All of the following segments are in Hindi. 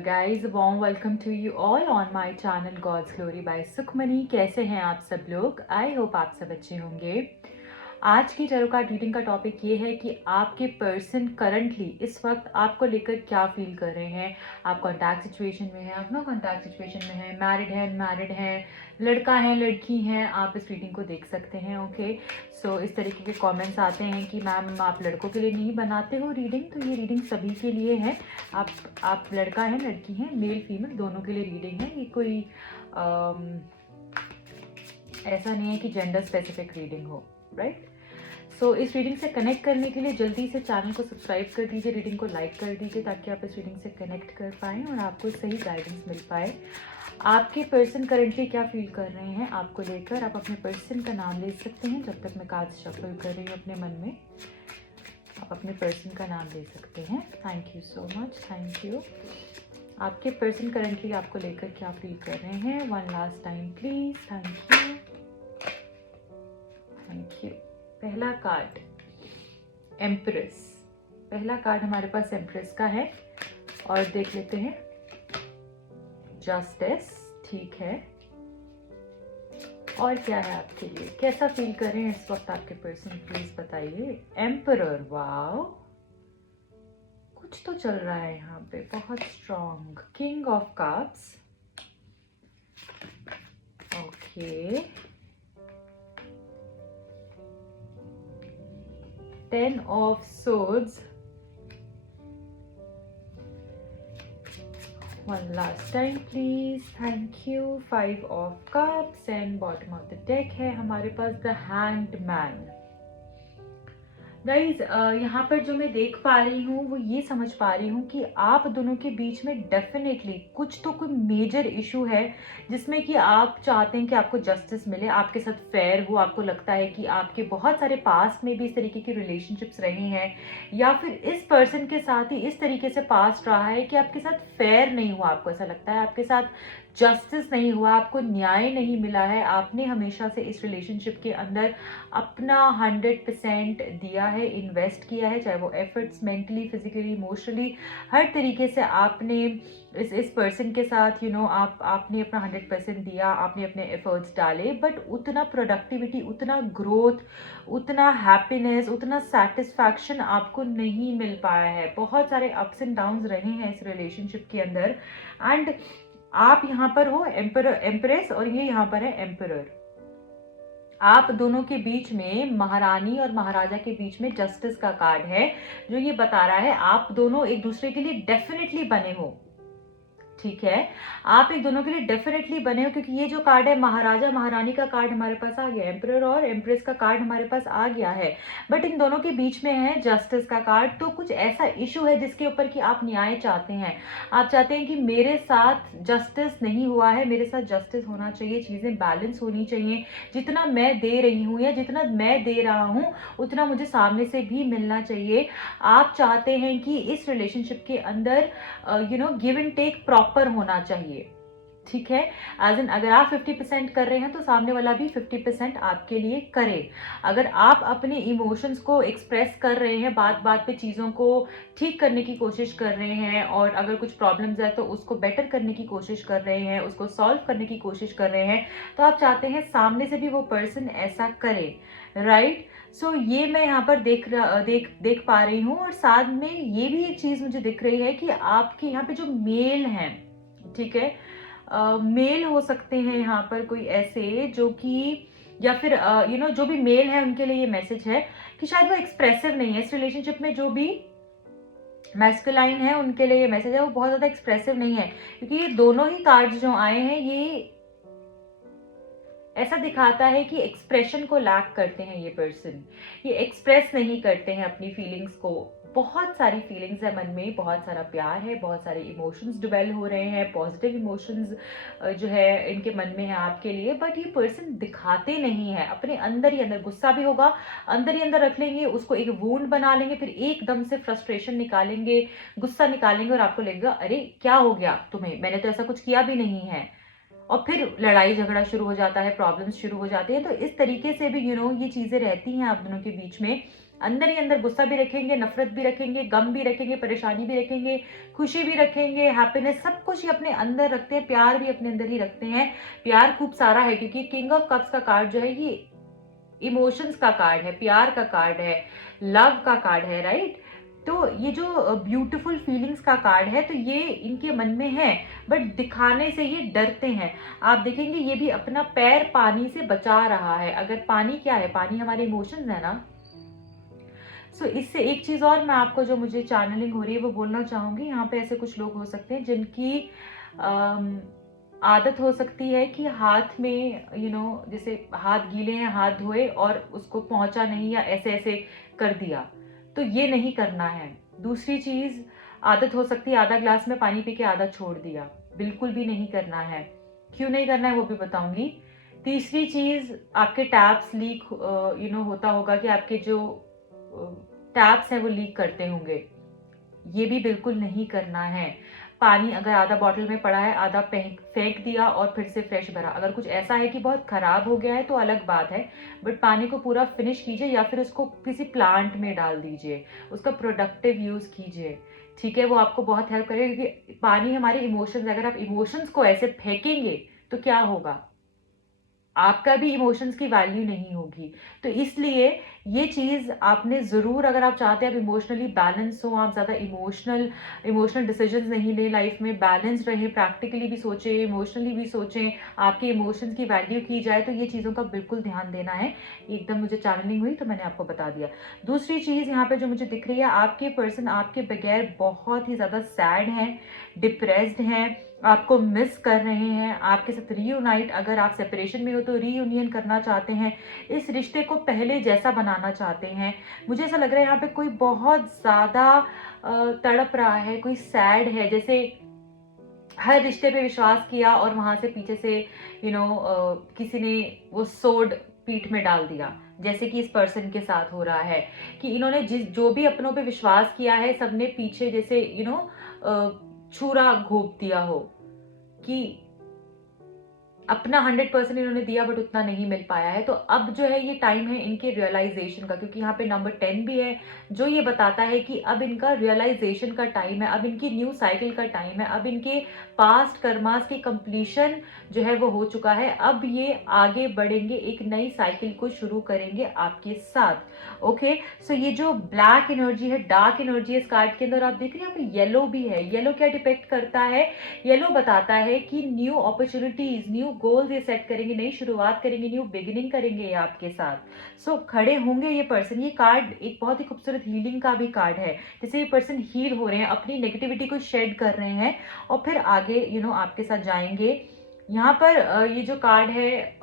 guys, warm welcome to you all on my channel God's Glory by Sukhmani. कैसे हैं आप सब लोग? आई होप आप सब अच्छे होंगे। आज की टैरो कार्ड रीडिंग का टॉपिक ये है कि आपके पर्सन करंटली इस वक्त आपको लेकर क्या फील कर रहे हैं। आप कॉन्टैक्ट सिचुएशन में हैं, आप नो कॉन्टैक्ट सिचुएशन में हैं, मैरिड हैं, अनमैरिड हैं, लड़का है, लड़की हैं, आप इस रीडिंग को देख सकते हैं। ओके, सो इस तरीके के कमेंट्स आते हैं कि मैम आप लड़कों के लिए नहीं बनाते हो रीडिंग, तो ये रीडिंग सभी के लिए है। आप लड़का है, लड़की हैं, मेल फीमेल दोनों के लिए रीडिंग है। ये कोई ऐसा नहीं है कि जेंडर स्पेसिफिक रीडिंग हो, राइट। सो इस रीडिंग से कनेक्ट करने के लिए जल्दी से चैनल को सब्सक्राइब कर दीजिए, रीडिंग को लाइक कर दीजिए, ताकि आप इस रीडिंग से कनेक्ट कर पाएँ और आपको सही गाइडेंस मिल पाए। आपके पर्सन करंटली क्या फील कर रहे हैं आपको लेकर। आप अपने पर्सन का नाम ले सकते हैं। जब तक मैं कार्ड शफल कर रही हूँ अपने मन में, आप अपने पर्सन का नाम ले सकते हैं। Thank you so much, thank you. आपके पर्सन करंटली आपको लेकर क्या फील कर रहे हैं। One last time please. Thank you, thank you. पहला कार्ड एम्प्रेस। पहला कार्ड हमारे पास एम्प्रेस का है और देख लेते हैं। जस्टिस, ठीक है। और क्या है आपके लिए, कैसा फील कर रहे हैं इस वक्त आपके पर्सन, प्लीज बताइए। एम्परर, वाओ, कुछ तो चल रहा है यहाँ पे बहुत strong. King of cups, okay. 10 of swords, one last time please, thank you। 5 of cups and bottom of the deck है हमारे पास the hanged man। गाइज यहाँ पर जो मैं देख पा रही हूँ वो ये समझ पा रही हूँ कि आप दोनों के बीच में डेफिनेटली कुछ तो कोई मेजर इशू है, जिसमें कि आप चाहते हैं कि आपको जस्टिस मिले, आपके साथ फेयर हो। आपको लगता है कि आपके बहुत सारे पास्ट में भी इस तरीके की रिलेशनशिप्स रहे हैं, या फिर इस पर्सन के साथ ही इस तरीके से पास्ट रहा है कि आपके साथ फेयर नहीं हुआ। आपको ऐसा लगता है आपके साथ जस्टिस नहीं हुआ, आपको न्याय नहीं मिला है। आपने हमेशा से इस रिलेशनशिप के अंदर अपना 100% दिया है, इन्वेस्ट किया है, चाहे वो एफर्ट्स मेंटली, फिजिकली, इमोशनली, हर तरीके से आपने इस पर्सन के साथ आपने अपना 100% दिया, आपने अपने एफर्ट्स डाले। बट उतना प्रोडक्टिविटी, उतना ग्रोथ, उतना हैप्पीनेस, उतना सेटिस्फैक्शन आपको नहीं मिल पाया है। बहुत सारे अप्स एंड डाउन्स रहे हैं इस रिलेशनशिप के अंदर। एंड आप यहाँ पर हो एम्प्रेस और ये यहाँ पर है एम्परर। आप दोनों के बीच में, महारानी और महाराजा के बीच में जस्टिस का कार्ड है, जो ये बता रहा है आप दोनों एक दूसरे के लिए डेफिनेटली बने हो। ठीक है, आप एक दोनों के लिए डेफिनेटली बने हो, क्योंकि ये जो कार्ड है महाराजा महारानी का कार्ड हमारे पास आ गया, एम्परर और एम्प्रेस का कार्ड हमारे पास आ गया है। बट इन दोनों के बीच में है जस्टिस का कार्ड। तो कुछ ऐसा इशू है जिसके ऊपर कि आप न्याय चाहते हैं। आप चाहते हैं कि मेरे साथ जस्टिस नहीं हुआ है, मेरे साथ जस्टिस होना चाहिए, चीजें बैलेंस होनी चाहिए। जितना मैं दे रही हूँ या जितना मैं दे रहा हूँ उतना मुझे सामने से भी मिलना चाहिए। आप चाहते हैं कि इस रिलेशनशिप के अंदर गिव एंड टेक प्रॉपर होना चाहिए। ठीक है, एज इन अगर आप 50% कर रहे हैं तो सामने वाला भी 50% आपके लिए करे। अगर आप अपने इमोशंस को एक्सप्रेस कर रहे हैं, बात बात पे चीज़ों को ठीक करने की कोशिश कर रहे हैं, और अगर कुछ प्रॉब्लम्स है तो उसको बेटर करने की कोशिश कर रहे हैं, उसको सॉल्व करने की कोशिश कर रहे हैं, तो आप चाहते हैं सामने से भी वो पर्सन ऐसा करे, राइट। सो ये मैं यहाँ पर देख पा रही हूँ। और साथ में ये भी एक चीज़ मुझे दिख रही है कि आपके यहाँ पे जो मेल हैं, ठीक है, मेल हो सकते हैं यहाँ पर कोई ऐसे जो कि, या फिर जो भी मेल है उनके लिए ये मैसेज है कि शायद वो एक्सप्रेसिव नहीं है इस रिलेशनशिप में। जो भी मैस्कुलाइन है उनके लिए ये मैसेज है, वो बहुत ज्यादा एक्सप्रेसिव नहीं है, क्योंकि ये दोनों ही कार्ड्स जो आए हैं ये ऐसा दिखाता है कि एक्सप्रेशन को लैक करते हैं ये पर्सन। ये एक्सप्रेस नहीं करते हैं अपनी फीलिंग्स को। बहुत सारी फीलिंग्स है मन में, बहुत सारा प्यार है, बहुत सारे इमोशंस डिवेल हो रहे हैं, पॉजिटिव इमोशंस जो है इनके मन में है आपके लिए। बट ये पर्सन दिखाते नहीं है, अपने अंदर ही अंदर गुस्सा भी होगा, अंदर ही अंदर रख लेंगे, उसको एक वूंड बना लेंगे, फिर एकदम से फ्रस्ट्रेशन निकालेंगे, गुस्सा निकालेंगे, और आपको लगेगा अरे क्या हो गया तुम्हें, मैंने तो ऐसा कुछ किया भी नहीं है। और फिर लड़ाई झगड़ा शुरू हो जाता है, प्रॉब्लम्स शुरू हो जाती है। तो इस तरीके से भी ये चीजें रहती हैं आप दोनों के बीच में। अंदर ही अंदर गुस्सा भी रखेंगे, नफरत भी रखेंगे, गम भी रखेंगे, परेशानी भी रखेंगे, खुशी भी रखेंगे, हैप्पीनेस, सब कुछ ही अपने अंदर रखते हैं, प्यार भी अपने अंदर ही रखते हैं। प्यार खूब सारा है, क्योंकि किंग ऑफ कप्स का कार्ड जो है ये इमोशंस का कार्ड है, प्यार का कार्ड है, लव का कार्ड है, राइट। तो ये जो ब्यूटीफुल फीलिंग्स का कार्ड है, तो ये इनके मन में है, बट दिखाने से ये डरते हैं। आप देखेंगे ये भी अपना पैर पानी से बचा रहा है। अगर पानी क्या है, पानी हमारे इमोशंस है ना। सो इससे एक चीज और मैं आपको, जो मुझे चैनलिंग हो रही है वो बोलना चाहूंगी। यहाँ पे ऐसे कुछ लोग हो सकते हैं जिनकी आदत हो सकती है कि हाथ में जैसे हाथ गीले हैं, हाथ धोए और उसको पहुंचा नहीं, या ऐसे ऐसे कर दिया, तो ये नहीं करना है। दूसरी चीज, आदत हो सकती है आधा ग्लास में पानी पी के आधा छोड़ दिया, बिल्कुल भी नहीं करना है। क्यों नहीं करना है वो भी बताऊंगी। तीसरी चीज, आपके टैप्स लीक होता होगा कि आपके जो टैप्स हैं वो लीक करते होंगे, ये भी बिल्कुल नहीं करना है। पानी अगर आधा बॉटल में पड़ा है, आधा फेंक दिया और फिर से फ्रेश भरा। अगर कुछ ऐसा है कि बहुत खराब हो गया है तो अलग बात है, बट पानी को पूरा फिनिश कीजिए, या फिर उसको किसी प्लांट में डाल दीजिए, उसका प्रोडक्टिव यूज कीजिए, ठीक है। वो आपको बहुत हेल्प करेगा, क्योंकि पानी हमारे इमोशंस, अगर आप इमोशंस को ऐसे फेंकेंगे तो क्या होगा, आपका भी इमोशंस की वैल्यू नहीं होगी। तो इसलिए ये चीज आपने जरूर, अगर आप चाहते हैं आप इमोशनली बैलेंस हो, आप ज्यादा इमोशनल डिसीजंस नहीं ले लाइफ में, बैलेंस रहे, प्रैक्टिकली भी सोचें, इमोशनली भी सोचें, आपके इमोशंस की वैल्यू की जाए, तो ये चीजों का बिल्कुल ध्यान देना है। एकदम मुझे चैनलिंग हुई तो मैंने आपको बता दिया। दूसरी चीज यहाँ पे जो मुझे दिख रही है, आपके पर्सन आपके बगैर बहुत ही ज्यादा सैड है, डिप्रेस्ड हैं, आपको मिस कर रहे हैं, आपके साथ रीयूनाइट, अगर आप सेपरेशन में हो तो रीयूनियन करना चाहते हैं, इस रिश्ते को पहले जैसा बनाना चाहते हैं। मुझे ऐसा लग रहा है यहाँ पे कोई बहुत ज्यादा तड़प रहा है, कोई सैड है, जैसे हर रिश्ते पे विश्वास किया और वहां से पीछे से किसी ने वो सोड पीठ में डाल दिया, जैसे कि इस पर्सन के साथ हो रहा है, कि इन्होंने जो भी अपनों पे विश्वास किया है, सबने पीछे जैसे छुरा घोप दिया हो, कि अपना 100% इन्होंने दिया बट उतना नहीं मिल पाया है। तो अब जो है ये टाइम है इनके रियलाइजेशन का, क्योंकि यहाँ पे नंबर 10 भी है, जो ये बताता है कि अब इनका रियलाइजेशन का टाइम है, अब इनकी न्यू साइकिल का टाइम है, अब इनके पास्ट कर्मास की कंप्लीशन जो है वो हो चुका है। अब ये आगे बढ़ेंगे, एक नई साइकिल को शुरू करेंगे आपके साथ। ओके, सो ये जो ब्लैक एनर्जी है, डार्क एनर्जी है इस कार्ड के अंदर, आप देख रहे हैं यहाँ पे येलो भी है। येलो क्या डिपेक्ट करता है, येलो बताता है कि न्यू अपॉर्चुनिटीज, न्यू गोल्स ये सेट करेंगे, नई शुरुआत करेंगे, न्यू बिगिनिंग करेंगे ये आपके साथ। सो खड़े होंगे ये पर्सन। ये कार्ड एक बहुत ही खूबसूरत हीलिंग का भी कार्ड है, जैसे ये पर्सन हील हो रहे हैं, अपनी नेगेटिविटी को शेड कर रहे हैं और फिर आगे आपके साथ जाएंगे। यहाँ पर ये जो कार्ड है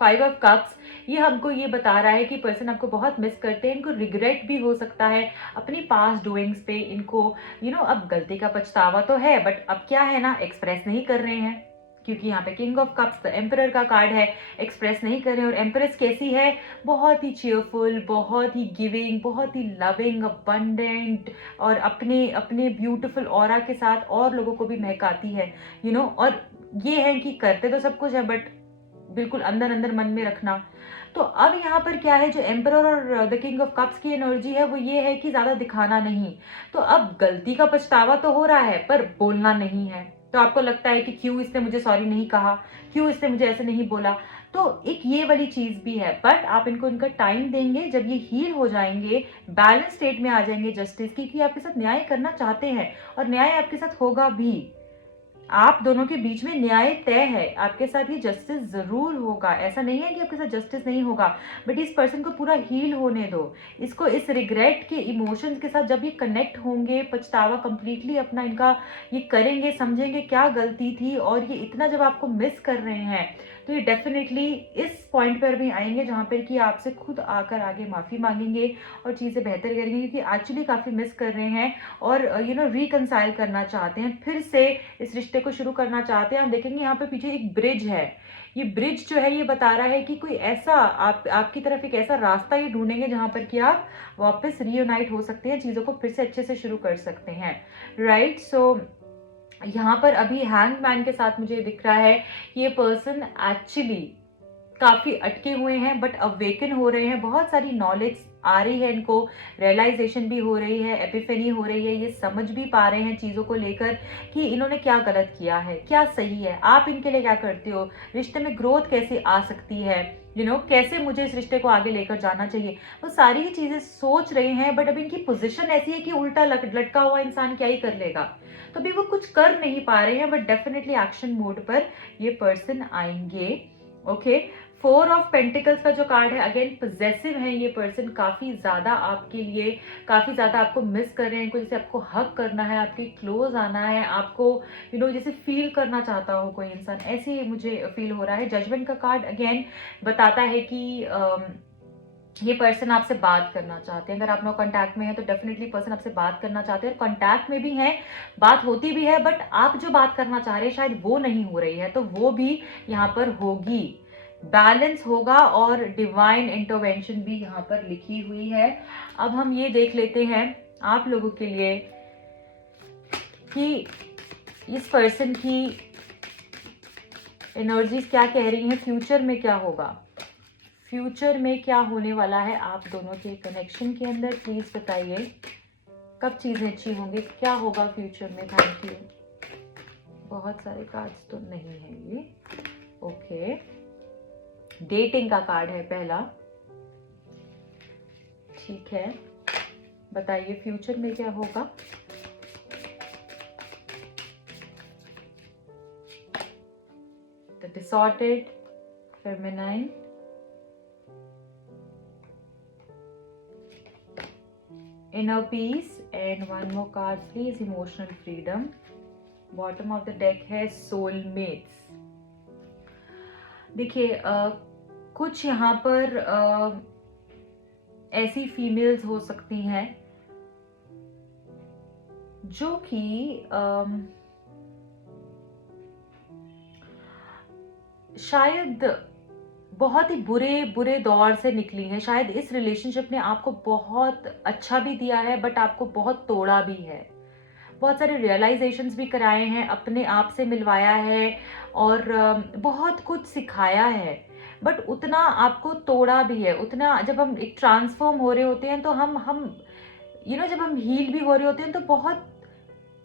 5 ऑफ कप्स, ये हमको ये बता रहा है कि पर्सन आपको बहुत मिस करते हैं, इनको रिग्रेट भी हो सकता है अपनी पास्ट डूइंग्स पे, इनको अब गलती का पछतावा तो है, बट अब क्या है ना, एक्सप्रेस नहीं कर रहे हैं, क्योंकि यहाँ पे king of cups the emperor का कार्ड है, एक्सप्रेस नहीं कर रहे हैं। और एम्परेस कैसी है, बहुत ही चीयरफुल, बहुत ही गिविंग, बहुत ही लविंग, अबंडेंट, और अपने अपने ब्यूटीफुल ऑरा के साथ और लोगों को भी महकाती है और ये है कि करते तो सब कुछ है बट बिल्कुल अंदर अंदर मन में रखना। तो अब यहाँ पर क्या है, जो एम्परर और द किंग ऑफ कप्स की एनर्जी है वो ये है कि ज्यादा दिखाना नहीं। तो अब गलती का पछतावा तो हो रहा है पर बोलना नहीं है। तो आपको लगता है कि क्यों इसने मुझे सॉरी नहीं कहा, क्यों इसने मुझे ऐसे नहीं बोला, तो एक ये वाली चीज भी है। बट आप इनको इनका टाइम देंगे, जब ये हील हो जाएंगे, बैलेंस स्टेट में आ जाएंगे जस्टिस की, कि आपके साथ न्याय करना चाहते हैं और न्याय आपके साथ होगा भी। आप दोनों के बीच में न्याय तय है, आपके साथ ये जस्टिस जरूर होगा। ऐसा नहीं है कि आपके साथ जस्टिस नहीं होगा, बट इस पर्सन को पूरा हील होने दो, इसको इस रिग्रेट के इमोशंस के साथ जब ये कनेक्ट होंगे, पछतावा कंप्लीटली अपना इनका ये करेंगे, समझेंगे क्या गलती थी, और ये इतना जब आपको मिस कर रहे हैं तो ये डेफिनेटली इस पॉइंट पर भी आएंगे जहां पर कि आपसे खुद आकर आगे माफी मांगेंगे और चीजें बेहतर करेंगे, क्योंकि एक्चुअली काफी मिस कर रहे हैं और रिकंसाइल करना चाहते हैं, फिर से इस रिश्ते को शुरू करना चाहते हैं। हम देखेंगे यहाँ पे पीछे एक ब्रिज है, ये ब्रिज जो है ये बता रहा है कि कोई ऐसा आपकी तरफ एक ऐसा रास्ता ये ढूंढेंगे जहां पर कि आप वापस रीयूनाइट हो सकते हैं, चीजों को फिर से अच्छे से शुरू कर सकते हैं, राइट। सो यहाँ पर अभी हैंगमैन के साथ मुझे दिख रहा है ये पर्सन एक्चुअली काफ़ी अटके हुए हैं, बट अवेकन हो रहे हैं, बहुत सारी नॉलेज आ रही है इनको, रियलाइजेशन भी हो रही है, एपिफेनी हो रही है, ये समझ भी पा रहे हैं चीज़ों को लेकर कि इन्होंने क्या गलत किया है, क्या सही है, आप इनके लिए क्या करते हो, रिश्ते में ग्रोथ कैसे आ सकती है, कैसे मुझे इस रिश्ते को आगे लेकर जाना चाहिए, वो सारी ही चीज़ें सोच रहे हैं। बट अब इनकी पोजीशन ऐसी है कि उल्टा लटका हुआ इंसान क्या ही कर लेगा, तो अभी वो कुछ कर नहीं पा रहे हैं, बट डेफिनेटली एक्शन मोड पर ये पर्सन आएंगे। ओके, 4 ऑफ पेंटिकल्स का जो कार्ड है, अगेन पॉजेसिव है ये पर्सन, काफी ज्यादा आपके लिए, काफी ज्यादा आपको मिस कर रहे हैं, इनको जैसे आपको हक करना है, आपके क्लोज आना है, आपको जैसे फील करना चाहता हो कोई इंसान, ऐसे ही मुझे फील हो रहा है। जजमेंट का कार्ड अगेन बताता है कि ये पर्सन आपसे बात करना चाहते हैं, अगर आप नो कांटेक्ट में है तो डेफिनेटली पर्सन आपसे बात करना चाहते हैं, और कांटेक्ट में भी है, बात होती भी है, बट आप जो बात करना चाह रहे हैं शायद वो नहीं हो रही है, तो वो भी यहाँ पर होगी, बैलेंस होगा, और डिवाइन इंटरवेंशन भी यहाँ पर लिखी हुई है। अब हम ये देख लेते हैं आप लोगों के लिए कि इस पर्सन की एनर्जीज क्या कह रही हैं, फ्यूचर में क्या होगा, फ्यूचर में क्या होने वाला है आप दोनों के कनेक्शन के अंदर, प्लीज बताइए कब चीजें अच्छी होंगी, क्या होगा फ्यूचर में। Thank you. बहुत सारे कार्ड्स तो नहीं है ये। ओके, डेटिंग का कार्ड है पहला, ठीक है, बताइए फ्यूचर में क्या होगा। The disordered feminine, inner peace, and one more card please, emotional freedom। Bottom of the deck है soulmates। देखिए कुछ यहाँ पर ऐसी फीमेल्स हो सकती हैं जो कि शायद बहुत ही बुरे बुरे दौर से निकली है, शायद इस रिलेशनशिप ने आपको बहुत अच्छा भी दिया है, बट आपको बहुत तोड़ा भी है, बहुत सारे रियलाइजेशंस भी कराए हैं, अपने आप से मिलवाया है, और बहुत कुछ सिखाया है, बट उतना आपको तोड़ा भी है, उतना जब हम एक ट्रांसफॉर्म हो रहे होते हैं तो हम जब हम हील भी हो रहे होते हैं तो बहुत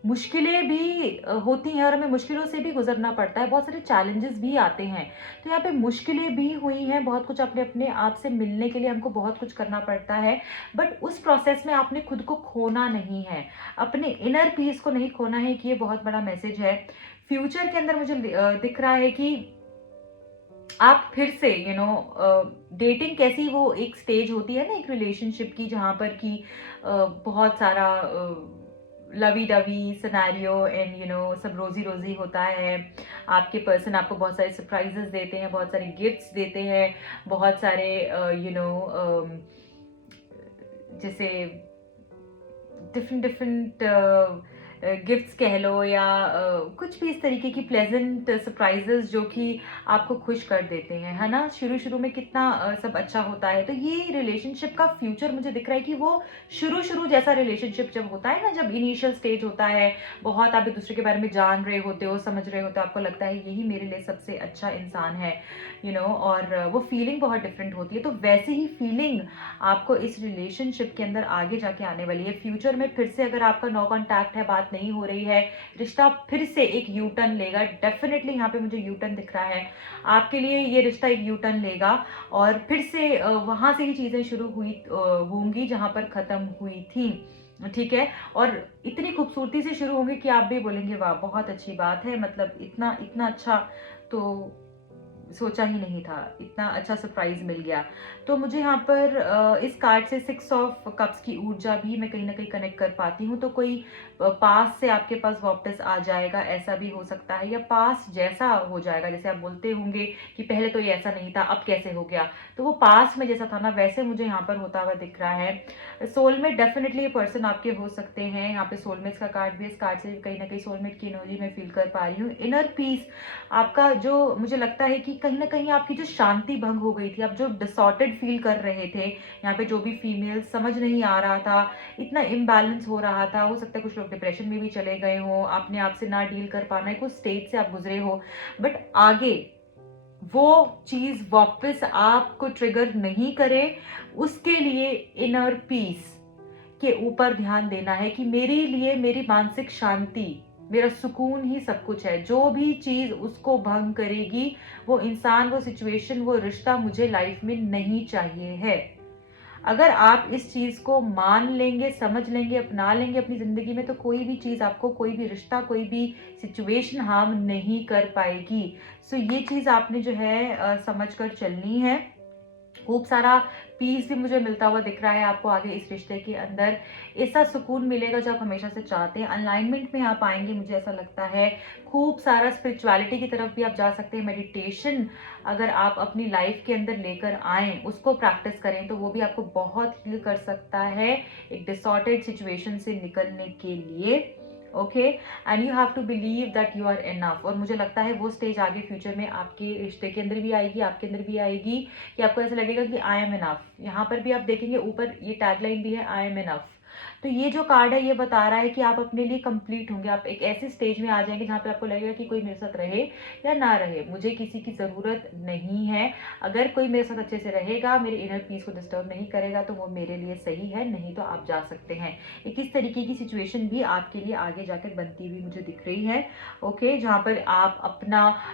मुश्किलें भी होती हैं, और हमें मुश्किलों से भी गुजरना पड़ता है, बहुत सारे चैलेंजेस भी आते हैं, तो यहाँ पे मुश्किलें भी हुई हैं, बहुत कुछ अपने अपने आप से मिलने के लिए हमको बहुत कुछ करना पड़ता है, बट उस प्रोसेस में आपने खुद को खोना नहीं है, अपने इनर पीस को नहीं खोना है, कि ये बहुत बड़ा मैसेज है। फ्यूचर के अंदर मुझे दिख रहा है कि आप फिर से डेटिंग कैसी वो एक स्टेज होती है ना एक रिलेशनशिप की, जहाँ पर कि बहुत सारा लवी डवी सिनेरियो एंड सब रोजी रोजी होता है, आपके पर्सन आपको बहुत सारे सरप्राइजेस देते हैं, बहुत सारे गिफ्ट्स देते हैं, बहुत सारे जैसे डिफरेंट डिफरेंट गिफ्ट्स कह लो, या कुछ भी इस तरीके की प्लेजेंट सरप्राइजेस जो कि आपको खुश कर देते हैं, है ना। शुरू शुरू में कितना सब अच्छा होता है, तो ये रिलेशनशिप का फ्यूचर मुझे दिख रहा है कि वो शुरू जैसा रिलेशनशिप जब होता है ना, जब इनिशियल स्टेज होता है, बहुत आप एक दूसरे के बारे में जान रहे होते हो, समझ रहे होते हो, आपको लगता है यही मेरे लिए सबसे अच्छा इंसान है, और वो फीलिंग बहुत डिफरेंट होती है, तो वैसे ही फीलिंग आपको इस रिलेशनशिप के अंदर आगे जाके आने वाली है। फ्यूचर में फिर से अगर आपका नो कॉन्टैक्ट है, बात नहीं हो रही है, रिश्ता फिर से एक यू टर्न लेगा, डेफिनेटली यहाँ पे मुझे यू टर्न दिख रहा है, आपके लिए ये रिश्ता एक यू टर्न लेगा, और फिर से वहां से ही चीजें शुरू होंगी जहां पर खत्म हुई थी, ठीक है, और इतनी खूबसूरती से शुरू होंगे कि आप भी बोलेंगे वाह बहुत अच्छी बात है, मतलब इतना इतना अच्छा तो सोचा ही नहीं था, इतना अच्छा सरप्राइज मिल गया। तो मुझे यहाँ पर इस कार्ड से 6 ऑफ कप्स की ऊर्जा भी मैं कहीं ना कहीं कनेक्ट कर पाती हूँ, तो कोई पास से आपके पास वापस आ जाएगा, ऐसा भी हो सकता है, या पास जैसा हो जाएगा, जैसे आप बोलते होंगे कि पहले तो ये ऐसा नहीं था अब कैसे हो गया, तो वो पास में जैसा था ना वैसे मुझे यहाँ पर होता हुआ दिख रहा है। सोलमेट डेफिनेटली ये पर्सन आपके हो सकते हैं, यहाँ पे सोलमेट्स का कार्ड भी, इस कार्ड से कहीं ना कहीं सोलमेट की एनर्जी मैं फील कर पा रही हूँ। इनर पीस आपका जो मुझे लगता है कि कहीं ना कहीं आपकी जो शांति भंग हो गई थी, आप जो डिसऑर्डेड फील कर रहे थे, यहाँ पे जो भी फीमेल समझ नहीं आ रहा था, इतना इम्बैलेंस हो रहा था, हो सकता है कुछ लोग डिप्रेशन में भी चले गए हो, आपने आप से ना डील कर पाना है, कुछ स्टेज से आप गुजरे हो, बट आगे वो चीज़ वापस आपको ट्रिगर नहीं करे, उसके लिए इनर पीस के ऊपर ध्यान देना है कि मेरे लिए मेरी मानसिक शांति, मेरा सुकून ही सब कुछ है। जो भी चीज़ उसको भंग करेगी, वो इंसान, वो सिचुएशन, वो रिश्ता मुझे लाइफ में नहीं चाहिए है। अगर आप इस चीज़ को मान लेंगे, समझ लेंगे, अपना लेंगे अपनी ज़िंदगी में, तो कोई भी चीज़ आपको, कोई भी रिश्ता, कोई भी सिचुएशन हार्म नहीं कर पाएगी। सो ये चीज़ आपने जो है समझ कर चलनी है। खूब सारा पीस भी मुझे मिलता हुआ दिख रहा है आपको आगे इस रिश्ते के अंदर। ऐसा सुकून मिलेगा जो आप हमेशा से चाहते हैं। अलाइनमेंट में आप आएँगे, मुझे ऐसा लगता है। खूब सारा स्पिरिचुअलिटी की तरफ भी आप जा सकते हैं। मेडिटेशन अगर आप अपनी लाइफ के अंदर लेकर आएँ, उसको प्रैक्टिस करें, तो वो भी आपको बहुत हील कर सकता है एक डिसऑर्डर्ड सिचुएशन से निकलने के लिए। Okay, and you have to believe that you are enough. और मुझे लगता है वो स्टेज आगे फ्यूचर में आपके रिश्ते के अंदर भी आएगी, आपके अंदर भी आएगी, कि आपको ऐसा लगेगा कि आई एम इनफ। यहाँ पर भी आप देखेंगे ऊपर ये टैगलाइन भी है, आई एम इनफ। तो ये जो कार्ड है ये बता रहा है कि आप अपने लिए कंप्लीट होंगे। आप एक ऐसे स्टेज में आ जाएंगे जहाँ पे आपको लगेगा कि कोई मेरे साथ रहे या ना रहे, मुझे किसी की ज़रूरत नहीं है। अगर कोई मेरे साथ अच्छे से रहेगा, मेरे इनर पीस को डिस्टर्ब नहीं करेगा, तो वो मेरे लिए सही है, नहीं तो आप जा सकते हैं। एक इस तरीके की सिचुएशन भी आपके लिए आगे जाकर बनती हुई मुझे दिख रही है। ओके, जहाँ पर आप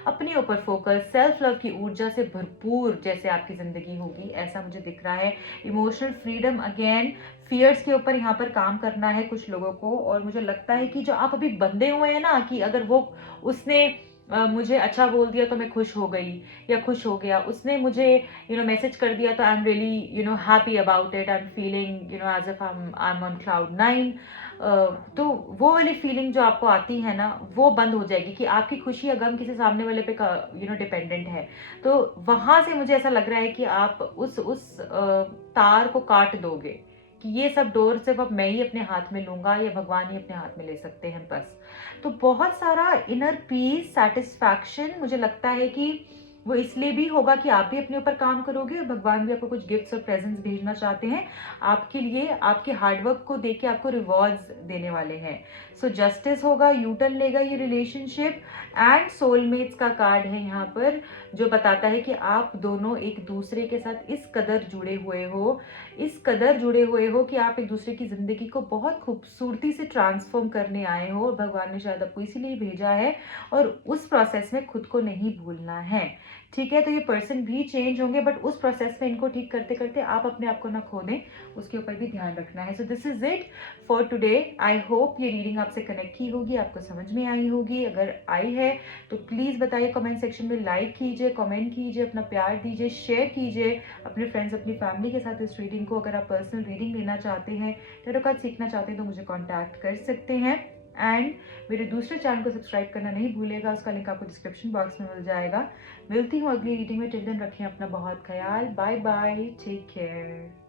अपने ऊपर फोकस, सेल्फ लव की ऊर्जा से भरपूर जैसे आपकी ज़िंदगी होगी, ऐसा मुझे दिख रहा है। इमोशनल फ्रीडम, अगेन फियर्स के ऊपर यहाँ पर काम करना है कुछ लोगों को। और मुझे लगता है कि जो आप अभी बंधे हुए हैं ना, कि अगर वो उसने मुझे अच्छा बोल दिया तो मैं खुश हो गई या खुश हो गया, उसने मुझे मैसेज कर दिया तो I am really happy about it, I am feeling as if I am on cloud 9। तो वो वाली फीलिंग जो आपको आती है ना, वो बंद हो जाएगी कि आपकी खुशी या गम किसी सामने वाले पे डिपेंडेंट है। तो वहां से मुझे ऐसा लग रहा है कि आप उस तार को काट दोगे, कि ये सब डोर सिर्फ अब मैं ही अपने हाथ में लूंगा या भगवान ही अपने हाथ में ले सकते हैं बस। तो बहुत सारा इनर पीस, सेटिस्फैक्शन, मुझे लगता है कि वो इसलिए भी होगा कि आप भी अपने ऊपर काम करोगे और भगवान भी आपको कुछ गिफ्ट्स और प्रेजेंट्स भेजना चाहते हैं आपके लिए। आपके हार्डवर्क को देख के आपको रिवॉर्ड्स देने वाले हैं। सो जस्टिस होगा, यू टर्न लेगा ये रिलेशनशिप। एंड सोलमेट्स का कार्ड है यहाँ पर, जो बताता है कि आप दोनों एक दूसरे के साथ इस कदर जुड़े हुए हो, इस कदर जुड़े हुए हो कि आप एक दूसरे की जिंदगी को बहुत खूबसूरती से ट्रांसफॉर्म करने आए हो। और भगवान ने शायद आपको इसीलिए भेजा है, और उस प्रोसेस में खुद को नहीं भूलना है। ठीक है, तो ये पर्सन भी चेंज होंगे, बट उस प्रोसेस में इनको ठीक करते करते आप अपने आप को ना खो दें, उसके ऊपर भी ध्यान रखना है। So this is it for today. I hope ये रीडिंग आपसे कनेक्ट की होगी, आपको समझ में आई होगी। अगर आई है तो प्लीज़ बताइए कमेंट सेक्शन में, लाइक कीजिए, कमेंट कीजिए, अपना प्यार दीजिए, शेयर कीजिए अपने फ्रेंड्स, अपनी फैमिली के साथ इस रीडिंग को। अगर आप पर्सनल रीडिंग लेना चाहते हैं, टैरो कार्ड सीखना चाहते हैं, तो मुझे कॉन्टैक्ट कर सकते हैं। एंड मेरे दूसरे चैनल को सब्सक्राइब करना नहीं भूलेगा, उसका लिंक आपको डिस्क्रिप्शन बॉक्स में मिल जाएगा। मिलती हूँ अगली रीडिंग में। टिल देन रखें अपना बहुत ख्याल। Bye bye, take care.